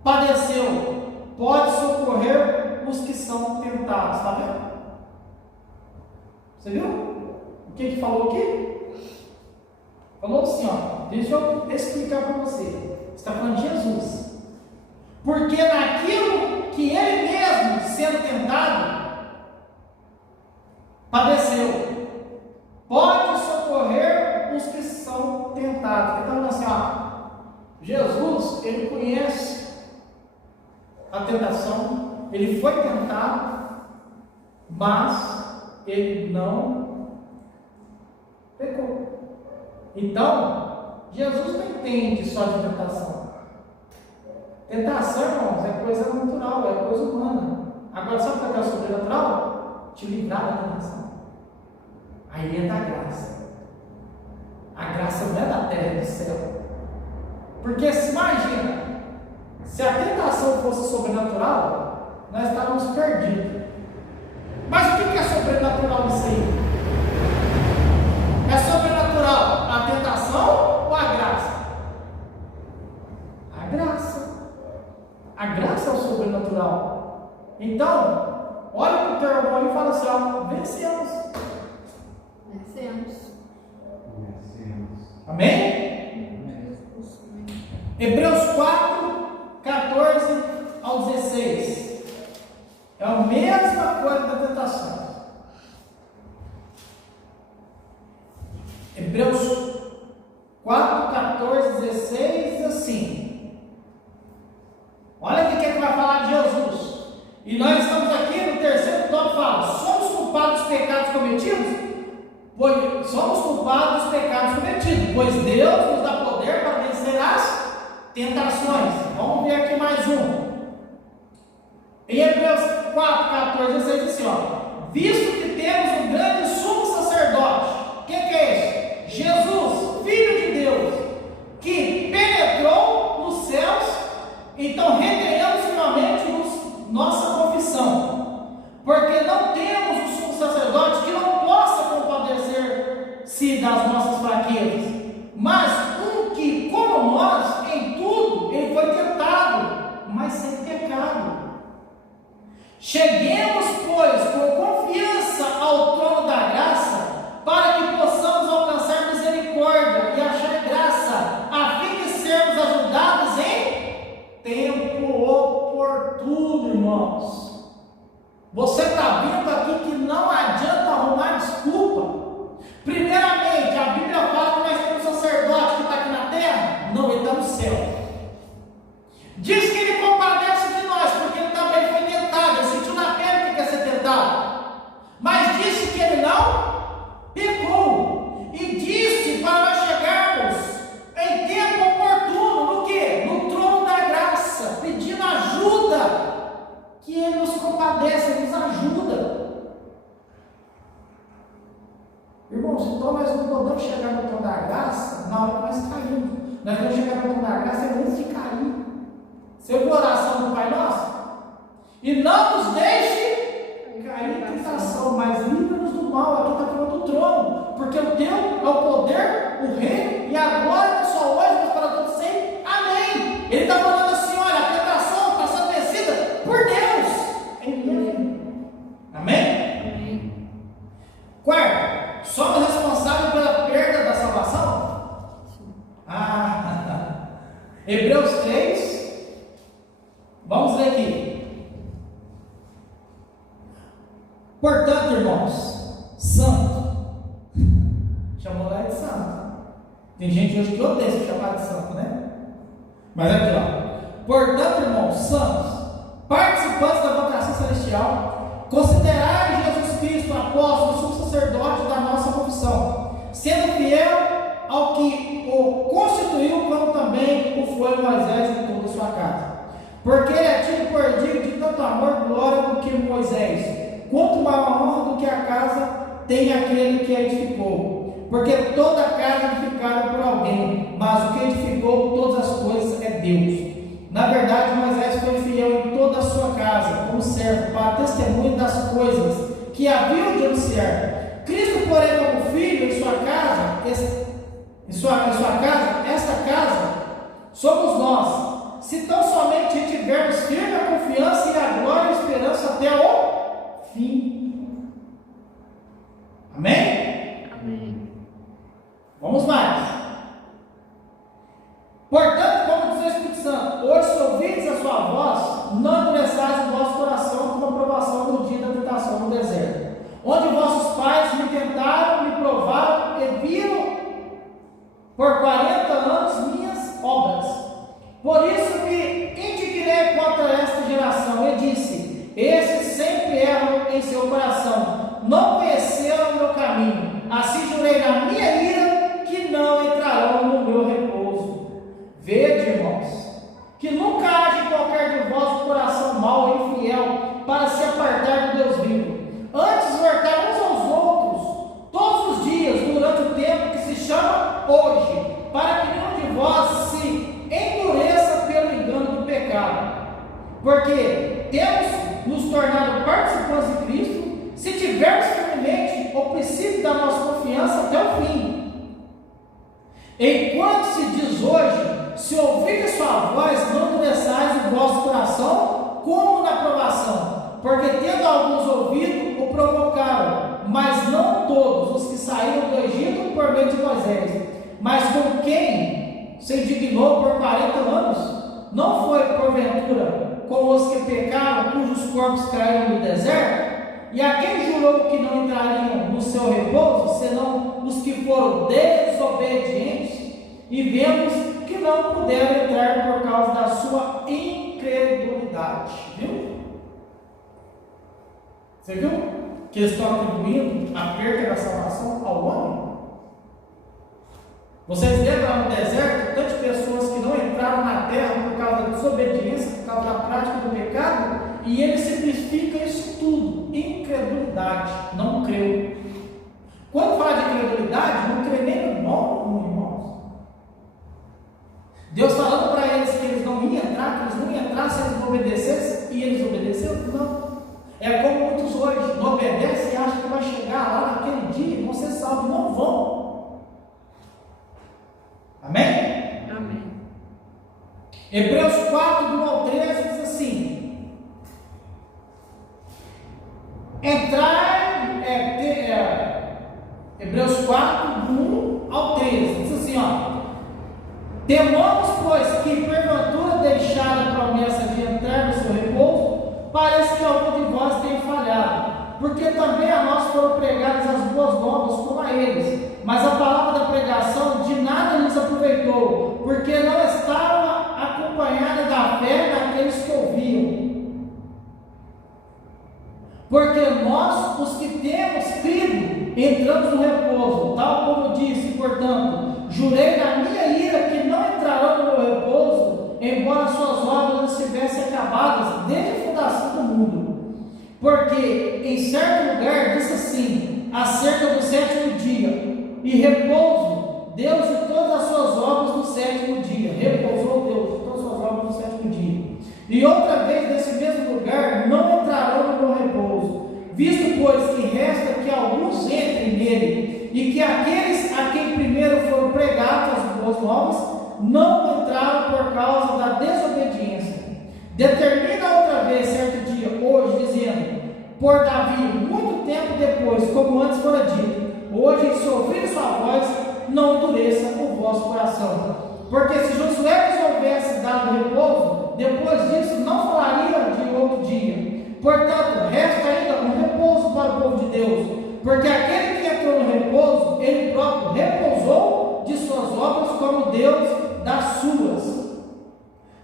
padeceu, pode socorrer os que são tentados. Está vendo? Você viu? O que falou aqui? Falou assim, ó. Deixa eu explicar para você. Está falando de Jesus. Porque naquilo que Ele mesmo sendo tentado, padeceu, pode socorrer os que são tentados. Então, assim, ó, Jesus, Ele conhece a tentação, Ele foi tentado, mas Ele não pecou. Então, Jesus não entende só de tentação. Tentação, irmãos, é coisa natural, é coisa humana. Agora, sabe o que é sobrenatural? Te livrar da tentação. Aí entra a graça. A graça não é da terra e do céu. Porque se imagina, se a tentação fosse sobrenatural, nós estávamos perdidos. Mas o que é sobrenatural nisso aí? É sobrenatural a tentação ou a graça? A graça. A graça é o sobrenatural. Então, olha para o teu irmão e fala assim: ó, vencemos. Vencemos. Amém? Hebreus 4, 14 ao 16. É a mesma coisa da tentação. Hebreus 4, 14, 16 diz assim. Olha o que é que vai falar de Jesus. E nós estamos aqui no terceiro tópico, fala: somos culpados dos pecados cometidos? Pois somos culpados dos pecados cometidos, pois Deus nos dá poder para vencer as tentações. Vamos ver aqui mais um. Em Hebreus 4, 14, 16 diz assim, ó: visto que temos um grande sumo sacerdote. Quem que é esse? Jesus, Filho de Deus, que penetrou nos céus. Então retenhamos finalmente nossa confissão, porque não temos um sumo sacerdote que não possa compadecer-se das nossas fraquezas, mas um que, como nós, em tudo, ele foi tentado, mas sem pecado. Cheguemos, pois, com confiança ao trono da graça, para que possamos alcançar misericórdia e achar graça, a fim de sermos ajudados em tempo oportuno, irmãos. Você está vendo aqui que não adianta arrumar desculpa. Primeiramente, a Bíblia fala que nós temos um sacerdote que está aqui na terra. Não, ele está no céu. Diz que ele compadece de nós, porque ele está podemos chegar no trono da graça na hora que nós caímos. Nós podemos chegar no trono da graça antes de cair. Segundo a oração do Pai Nosso. E não nos deixe cair em tentação, mas livra-nos do mal. Aqui está falando do trono. Porque o teu é o poder, o reino e a glória não só hoje, mas para todos sempre. Amém. Ele está falando assim: olha, a tentação está sendo vencida por Deus em minha vida. Amém? Amém. Quarto, somos responsáveis pela perda da salvação? Hebreus 3, vamos ler aqui. Portanto, irmãos, santo, chamou lá de santo. Tem gente hoje que odeia ser chamado de santo, né? Mas aqui, ó. Portanto, irmãos, santos, participantes da vocação celestial, considerai Jesus Cristo apóstolo, sumo sacerdote da nossa confissão, sendo fiel ao que o constituiu, como também o foi Moisés em toda a sua casa. Porque ele é tido por digno de tanto amor e glória do que Moisés, quanto maior honra do que a casa tem aquele que a edificou. Porque toda casa é edificada por alguém, mas o que edificou todas as coisas é Deus. Na verdade, Moisés foi fiel em toda a sua casa, como servo, para testemunho das coisas que haviam de anunciar. Cristo, porém, como filho em sua casa, esta casa somos nós, se tão somente tivermos firme a confiança e a glória e a esperança até o fim. Amém? Amém. Vamos mais. Portanto, como diz o Espírito Santo, hoje se ouvides a sua voz, não endureçais o vosso coração como a provação do dia da tentação no deserto, onde vossos pais me tentaram, me provaram e viram por 40 anos minhas obras. Por isso me indignei contra esta geração e disse: esses sempre erram em seu coração, não conheceram o meu caminho. Assim jurei na minha ira que não entrarão no meu repouso. Vede, irmãos, que nunca haja em qualquer de vós um coração mau e infiel para se apartar do Deus vivo. Antes exortai uns aos outros todos os dias durante o tempo que se chama hoje, para que nenhum de vós se endureça pelo engano do pecado. Porque temos nos tornado participantes de Cristo, se tivermos firmemente o princípio da nossa confiança até o fim. Enquanto se diz hoje: se ouvir a sua voz, não endureçais o vosso coração, como na provação, porque tendo alguns ouvido, o provocaram, mas não todos os que saíram do Egito por meio de Moisés. Mas com quem se indignou por 40 anos, não foi porventura com os que pecaram, cujos corpos caíram no deserto? E a quem jurou que não entrariam no seu repouso, senão os que foram desobedientes? E vemos que não puderam entrar por causa da sua incredulidade. Viu? Você viu que eles estão atribuindo a perda da salvação ao homem? Vocês lembram lá no deserto, tantas pessoas que não entraram na terra por causa da desobediência, por causa da prática do pecado, e ele simplifica isso tudo: incredulidade, não creu. Quando fala de incredulidade, não crê nem no nome, irmãos. Deus falando para eles que eles não iam entrar, que eles não iam entrar se eles não obedecessem, e eles obedeceram? Não. É como muitos hoje não obedecem e acham que vai chegar lá naquele dia e vão ser salvos. Não vão. Amém? Amém. Hebreus 4, do 1 ao 13 diz assim: Hebreus 4, do 1 ao 13 diz assim, ó: temamos, pois, que porventura deixada a promessa de entrar no seu repouso, parece que algum de vós tenha falhado, porque também a nós foram pregadas as boas novas como a eles, mas a palavra da pregação de nada lhes aproveitou, porque não estava acompanhada da fé daqueles que ouviam. Porque nós, os que temos crido, entramos no repouso, tal como disse. Portanto, jurei na minha ira que não entrarão no meu repouso, embora suas obras estivessem acabadas desde a fundação do mundo. Porque em certo lugar diz assim, acerca do sétimo dia: e repouso Deus de todas as suas obras no sétimo dia. Repousou Deus de todas as suas obras no sétimo dia. E outra vez nesse mesmo lugar não entrarão no meu repouso, visto pois que resta que alguns entrem nele, e que aqueles a quem primeiro foram pregadas as boas novas não entraram por causa da desobediência. Determina outra vez certo dia, hoje, dizendo: por Davi, muito tempo depois, como antes fora dito, hoje, em sofrer sua voz, não endureça o vosso coração. Porque se Josué lhes houvesse dado repouso, depois disso não falaria de outro dia. Portanto, resta ainda um repouso para o povo de Deus, porque aquele que entrou no repouso, ele próprio repousou de suas obras, como Deus das suas.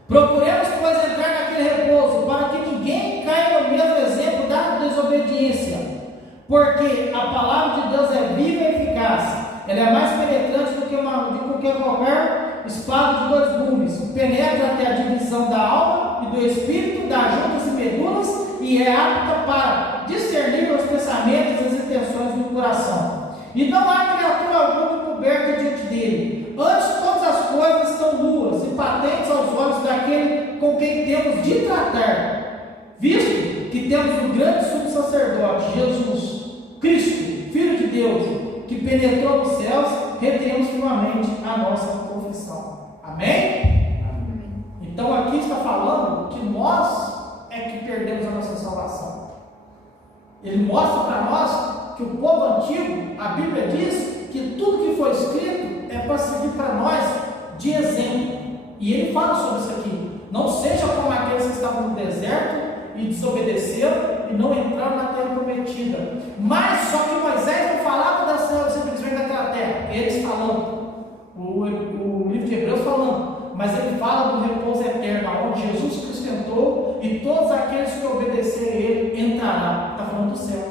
Procuremos, pois, entrar naquele repouso, para que ninguém caia no mesmo exemplo da desobediência, porque a palavra de Deus é viva e eficaz, ela é mais penetrante do que qualquer espada de dois gumes, penetra até a divisão da alma e do espírito, das juntas e medulas, e é apta para discernir os pensamentos e as intenções do coração. E não há criatura alguma coberta diante dele. Antes, todas as coisas estão nuas e patentes aos olhos daquele com quem temos de tratar, visto que temos um grande sumo sacerdote, Jesus Cristo, Filho de Deus, que penetrou os céus, retemos firmemente a nossa confissão. Amém? Amém. Então aqui está falando que nós é que perdemos a nossa salvação. Ele mostra para nós que o povo antigo, a Bíblia diz que tudo que foi escrito é para servir para nós de exemplo. E ele fala sobre isso aqui: não seja como aqueles que estavam no deserto e desobedeceram e não entraram na terra prometida. Mas só que Moisés não falava simplesmente daquela terra, eles falando, o livro de Hebreus falando, mas ele fala do repouso eterno, onde Jesus Cristo entrou e todos aqueles que obedecerem a ele entrarão. Está falando do céu.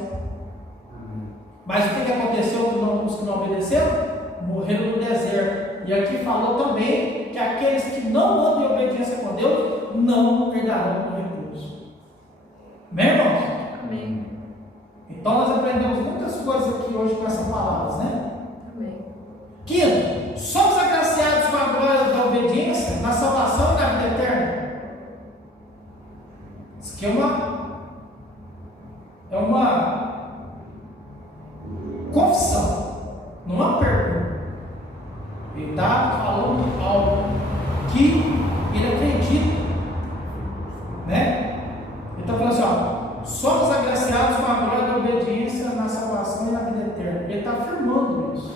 Mas o que aconteceu com os que não obedeceram? Morreram no deserto. E aqui falou também que aqueles que não andam em obediência com Deus não herdarão o repouso. Amém, irmãos? Amém. Então nós aprendemos muitas coisas aqui hoje com essas palavras, né? Amém. Quinto, somos agraciados com a glória da obediência na salvação e na vida eterna. Isso aqui é uma confissão, não é uma pergunta. Ele está falando algo que ele acredita, né? Ele está falando assim, ó, somos agraciados com a glória da obediência na salvação e na vida eterna. Ele está afirmando isso.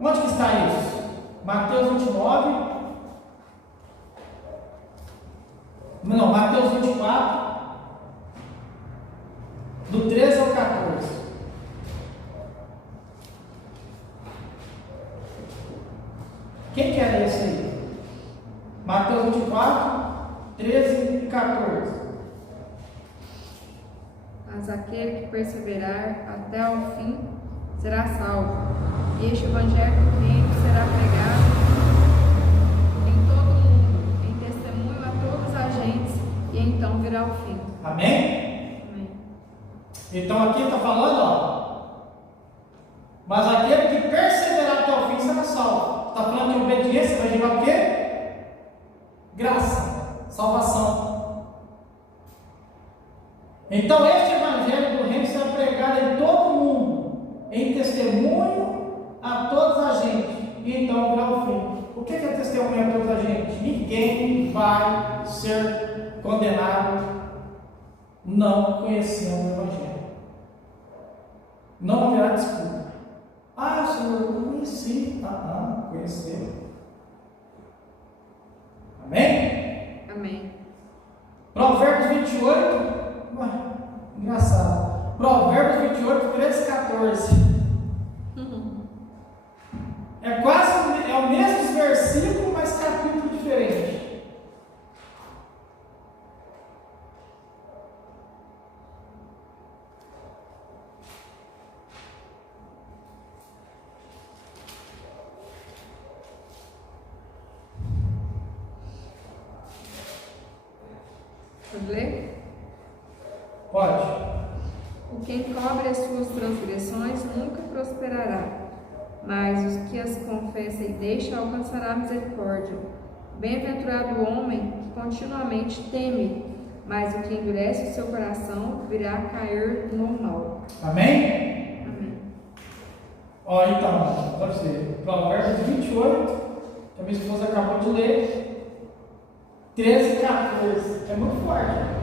Onde que está isso? Mateus 29. Não, Mateus 24, do 13 ao 14. Quem que era esse aí? Mateus 24, 13 e 14. Mas aquele que perseverar até ao fim será salvo. E este evangelho do reino será pregado em todo o mundo, em testemunho a todas as gentes, e então virá o fim. Amém? Amém. Então aqui está falando, ó. Mas aquele que perseverar até o fim será salvo. Está falando que obediência vai gerar o quê? Graça, salvação. Então este evangelho do reino será pregado em todo o mundo, em testemunho a toda a gente, e então virá o fim. O que é testemunho a toda a gente? Ninguém vai ser condenado não conhecendo o evangelho. Não haverá desculpa. Ah, Senhor, eu não conheci. Conheceu. Amém? Amém. Provérbios 28. Engraçado. Provérbios 28, 13 e 14. É o mesmo versículo, mas capítulo diferente. Pode ler? Pode. O quem cobre as suas transgressões nunca prosperará, mas os que as confessa e deixa alcançará misericórdia. Bem-aventurado o homem que continuamente teme, mas o que endurece o seu coração virá a cair no mal. Amém? Amém. Ó, então, pode ser, Provérbios 28, que a minha esposa acabou de ler, 13 e 14, é muito forte.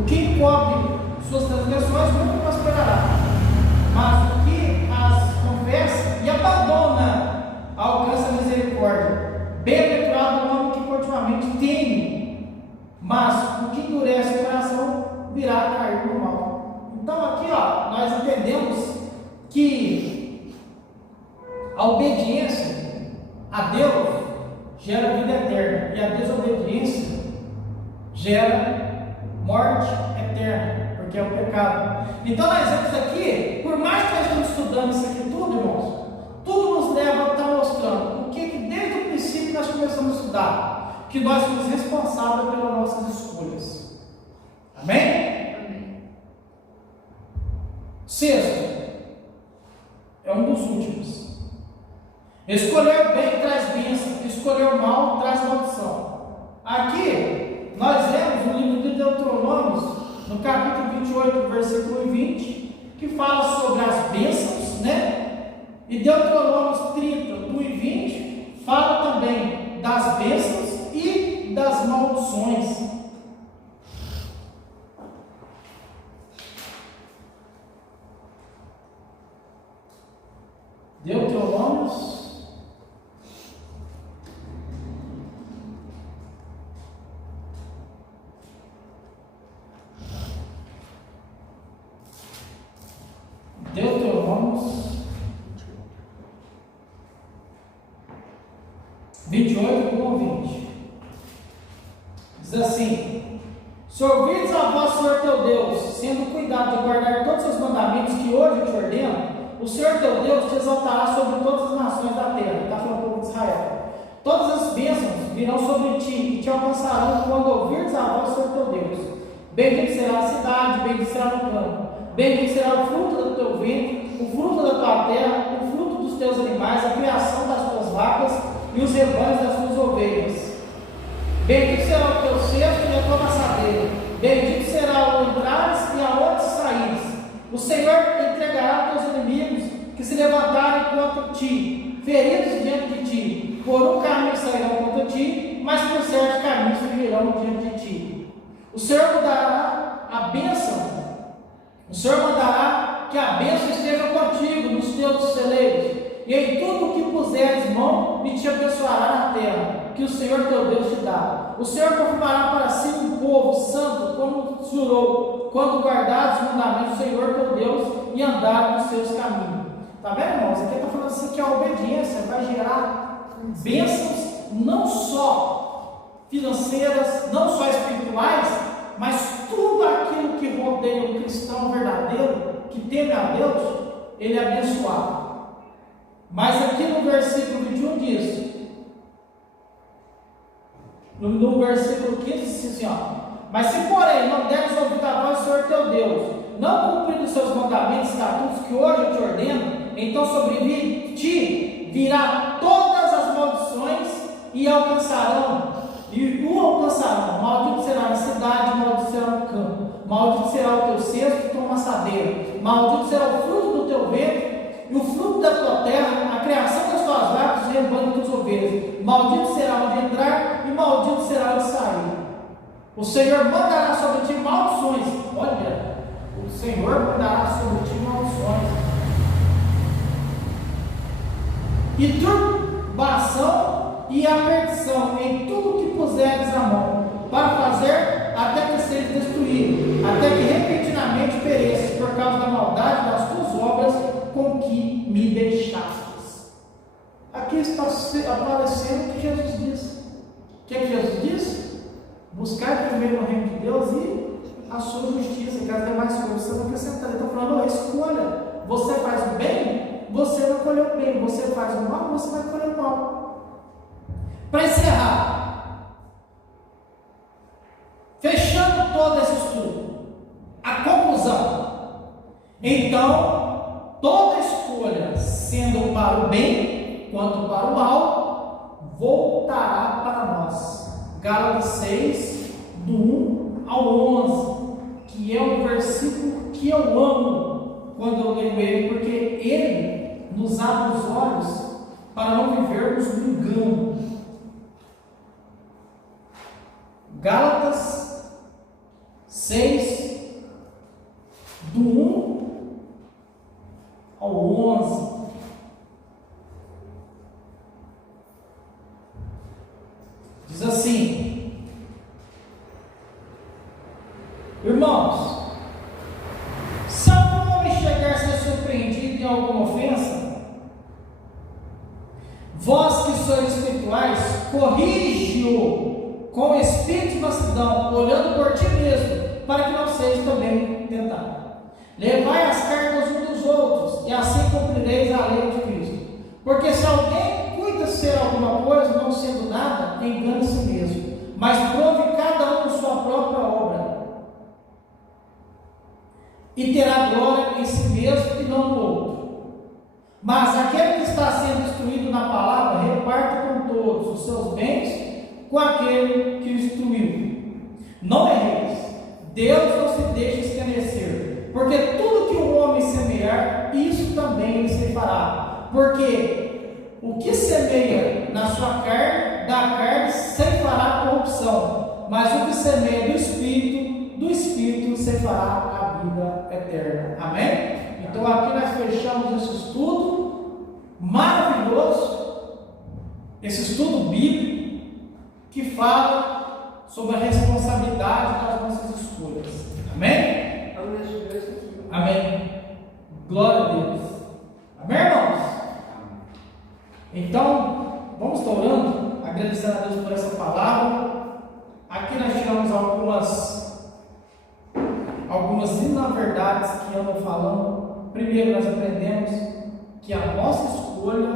O que encobre suas transgressões nunca prosperará, mas o que as confessa e abandona alcança a misericórdia. Bem-aventurado o homem que continuamente teme, mas o que endurece o coração virá a cair no mal. Então aqui, ó, nós entendemos que a obediência a Deus gera vida eterna e a desobediência gera morte eterna, porque é o pecado. Então nós vemos aqui, por mais que nós estamos estudando isso aqui tudo, irmãos, tudo nos leva a estar mostrando o que desde o princípio nós começamos a estudar, que nós somos responsáveis pelas nossas escolhas. Amém? Amém. Sexto, é um dos últimos. Escolher bem traz bênção, escolher mal traz maldição. Aqui, nós lemos no livro de Deuteronômio, no capítulo 28, versículo 20, que fala sobre as bênçãos, né? E Deuteronômio 30, 1 e 20, fala também das bênçãos e das maldições. Deuteronômio 28, 1 ao 20. Diz assim: se ouvides a voz, Senhor teu Deus, sendo cuidado de guardar todos os seus mandamentos que hoje eu te ordeno, o Senhor teu Deus te exaltará sobre todas as nações da terra. Está falando o povo de Israel. Todas as bênçãos virão sobre ti e te alcançarão quando ouvirdes a voz do Senhor teu Deus. Bendito será a cidade, bendito será o campo, bendito será o fruto do teu ventre, o fruto da tua terra, o fruto dos teus animais, a criação das tuas vacas e os rebanhos das tuas ovelhas. Bendito será o teu cesto e a tua maçadeira, bendito será o entrares e aonde saíres. O Senhor entregará aos teus inimigos que se levantarem contra ti, feridos diante de ti. Por um caminho sairão contra ti, mas por 7 caminhos fugirão diante de ti. O Senhor mandará a bênção, o Senhor mandará que a bênção esteja contigo nos teus celeiros, e em tudo o que puseres mão, e te abençoará na terra, que o Senhor teu Deus te dá. O Senhor confirmará para si um povo santo, como jurou, quando guardares os mandamentos do Senhor teu Deus e andares nos seus caminhos. Está vendo, irmãos? Aqui está falando assim que a obediência vai gerar bênçãos não só financeiras, não só espirituais, mas tudo aquilo que rodeia um cristão verdadeiro, que teme a Deus, ele é abençoado. Mas aqui no versículo 21 diz, no versículo 15 diz assim, ó: mas se porém não deres ouvido a voz do Senhor teu Deus, não cumprindo os seus mandamentos e estatutos que hoje eu te ordeno, então sobre ti virá todas as maldições e alcançarão, e o alcançarão. Maldito será a cidade, maldito será o campo, maldito será o teu cesto e tua maçadeira, maldito será o fruto do teu ventre e o fruto da tua terra, a criação das tuas vacas e o rebanho das tuas ovelhas. Maldito será onde entrar e maldito será onde sair. O Senhor mandará sobre ti maldições. Olha, o Senhor mandará sobre ti maldições e turbação e a perdição em tudo que puseres a mão, para fazer até que sejas destruído, até que repentinamente pereças por causa da maldade das tuas obras com que me deixastes. Aqui está aparecendo o que Jesus diz. O que é que Jesus diz? Buscar primeiro o reino de Deus e a sua justiça, que as demais coisas você não acrescentar. Ele está falando, escolha. Você faz o bem, você vai colher o bem. Você faz o mal, você vai colher o mal. Para encerrar, fechando todo esse estudo, a conclusão. Então, toda escolha, sendo para o bem quanto para o mal, voltará para nós. Gálatas 6, do 1 ao 11, que é um versículo que eu amo quando eu leio ele, porque ele nos abre os olhos para não vivermos no engano. Gálatas 6, do 1 ao 11. Diz assim: irmãos, se algum homem chegar a ser surpreendido em alguma ofensa, vós que sois espirituais, corrige-o com espírito de mansidão, olhando por ti mesmo, para que não seja também tentado. Levai as cargas uns dos outros, e assim cumprireis a lei de Cristo. Porque se alguém cuida ser alguma coisa, não sendo nada, engana a si mesmo. Mas prove cada um sua própria obra, e terá glória em si mesmo e não no outro. Mas aquele que está sendo instruído na palavra, reparta com todos os seus bens com aquele que o instruiu. Não erreis, Deus não se deixa escarnecer, porque tudo que o homem semear, isso também ele se fará. Porque o que semeia na sua carne, da carne ceifará corrupção, mas o que semeia do Espírito ceifará a vida eterna. Amém? Então aqui nós fechamos esse estudo maravilhoso, esse estudo bíblico, que fala sobre a responsabilidade das nossas escolhas. Amém? Amém. Glória a Deus. Amém, irmãos? Então, vamos estar orando, agradecendo a Deus por essa palavra. Aqui nós tiramos algumas verdades que andam falando. Primeiro, nós aprendemos que a nossa escolha,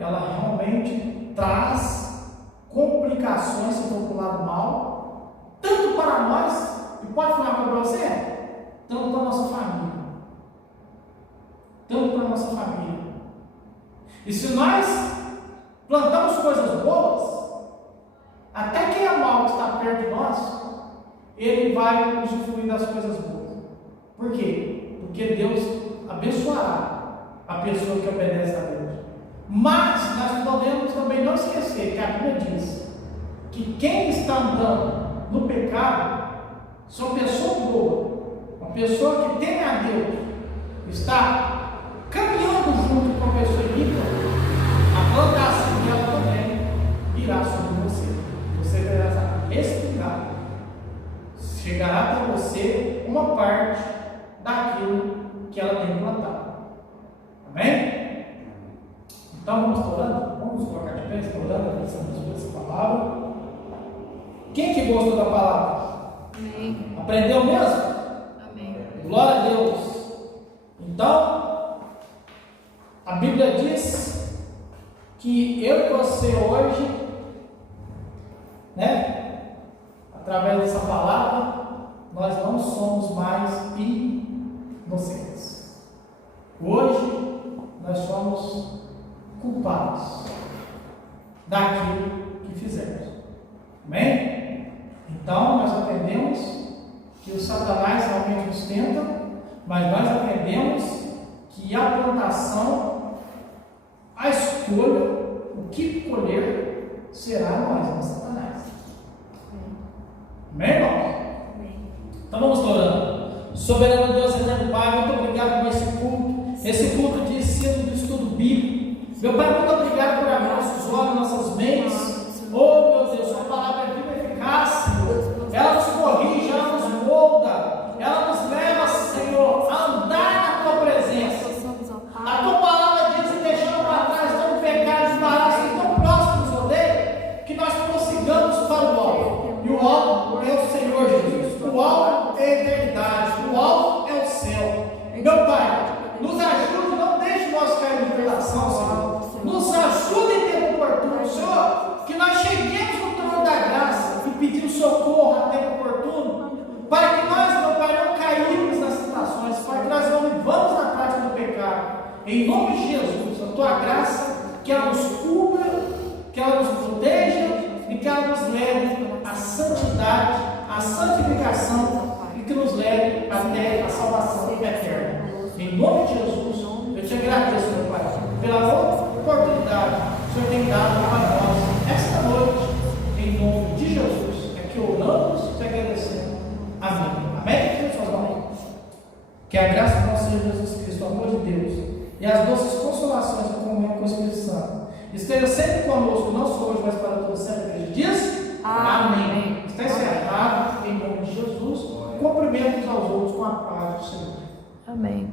ela realmente traz complicações, se for para o lado mal, tanto para nós, e pode falar para você, tanto para a nossa família. Tanto para a nossa família. E se nós plantamos coisas boas, até quem é mal que está perto de nós, ele vai usufruir das coisas boas. Por quê? Porque Deus abençoará a pessoa que obedece a Deus. Mas nós podemos também não esquecer que a Bíblia diz que quem está andando no pecado, se uma pessoa boa, uma pessoa que teme a Deus, está caminhando junto com a pessoa ímpia, a plantação dela também irá sobre você. Você verá respingar. Chegará até você uma parte daquilo que ela tem plantado. Amém? Então vamos orando? Vamos colocar de pé, orando, agradecendo por essa palavra. Quem que gostou da palavra? Amém. Aprendeu mesmo? Amém. Glória a Deus. Então, a Bíblia diz que eu e você hoje, através dessa palavra, nós não somos mais inocentes. Hoje, nós somos culpados daquilo que fizemos. Amém? Então nós aprendemos que o Satanás realmente nos tenta, mas nós aprendemos que a plantação, a escolha, o que colher será nós, não Satanás. Amém, irmãos? Então vamos orando. Soberano Deus, eterno Pai, muito obrigado por esse culto de ensino, de estudo bíblico. Meu Pai, muito obrigado por abrir nossos olhos, nossas mentes. Oh, meu Deus, sua palavra é viva e eficaz, Senhor. Ela nos corrige, ela nos molda, ela nos leva, Senhor, a andar na tua presença. A tua palavra diz que deixando para trás todo pecado, embaraço e tão próximo nos odeia, que nós prossigamos para o alvo. E o alvo é o Senhor Jesus. O alvo é a eternidade. O alvo é o céu. Meu Pai, nos ajude, não deixe nós cair em tentação, Senhor. Nos ajude em tempo oportuno, Senhor, que nós cheguemos no trono da graça e pedimos socorro a tempo oportuno, para que nós, meu Pai, não caímos nas tentações, para que nós não vivamos na prática do pecado, Em nome de Jesus, a tua graça, que ela nos cubra, que ela nos proteja e que ela nos leve à santidade, à santificação e que nos leve até a salvação eterna. Em nome de Jesus, eu te agradeço, meu Pai, pela oportunidade que o Senhor tem dado a nós esta noite. Em nome de Jesus, é que oramos e te agradecemos. Amém. Amém? Suas mãos. Que a graça do nosso Senhor Jesus Cristo, o amor de Deus e as doces consolações da comunhão com o Espírito Santo esteja sempre conosco, não só hoje, mas para todos sempre. Que diz? Amém. Está encerrado em nome de Jesus. Cumprimentos aos outros com a paz do Senhor. Amém.